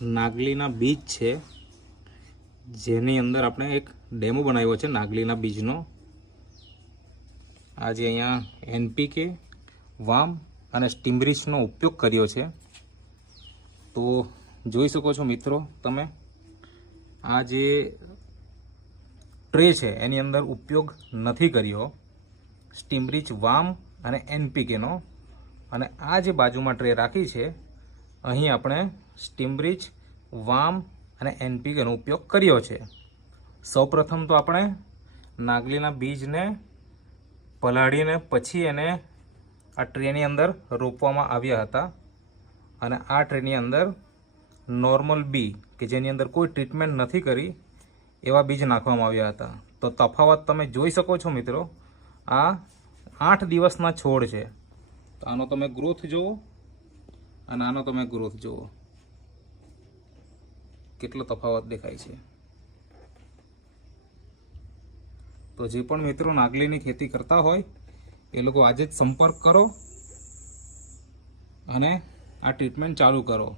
નાગલીના બીજ છે, જેની અંદર આપણે એક ડેમો બનાવ્યો છે નાગલીના બીજનો. આજે અહીંયા NPK, વામ અને સ્ટીમરીચનો ઉપયોગ કર્યો છે. તો જોઈ શકો છો મિત્રો તમે, આ જે ટ્રે છે એની અંદર ઉપયોગ નથી કર્યો સ્ટીમરીચ, વામ અને NPKનો. અને આ જે બાજુમાં ટ્રે રાખી છે, અહીં આપણે સ્ટીમરીચ, વામ અને NPKનો ઉપયોગ કર્યો છે. સૌપ્રથમ તો આપણે નાગલીના બીજને પલાળીને પછી એને આ ટ્રેની અંદર રોપવામાં આવ્યા હતા. અને આ ટ્રેની અંદર નોર્મલ બી કે જેની અંદર કોઈ ટ્રીટમેન્ટ નથી કરી એવા બીજ નાખવામાં આવ્યા હતા. તો તફાવત તમે જોઈ શકો છો મિત્રો. આ 8 દિવસના છોડ છે. તો આનો તમે ગ્રોથ જુઓ અને આનો તમે ગ્રોથ જુઓ, કેટલો તફાવત દેખાય છે. તો જે પણ મિત્રો નાગલીની ખેતી કરતા હોય એ લોકો આજે જ સંપર્ક કરો અને આ ટ્રીટમેન્ટ ચાલુ કરો.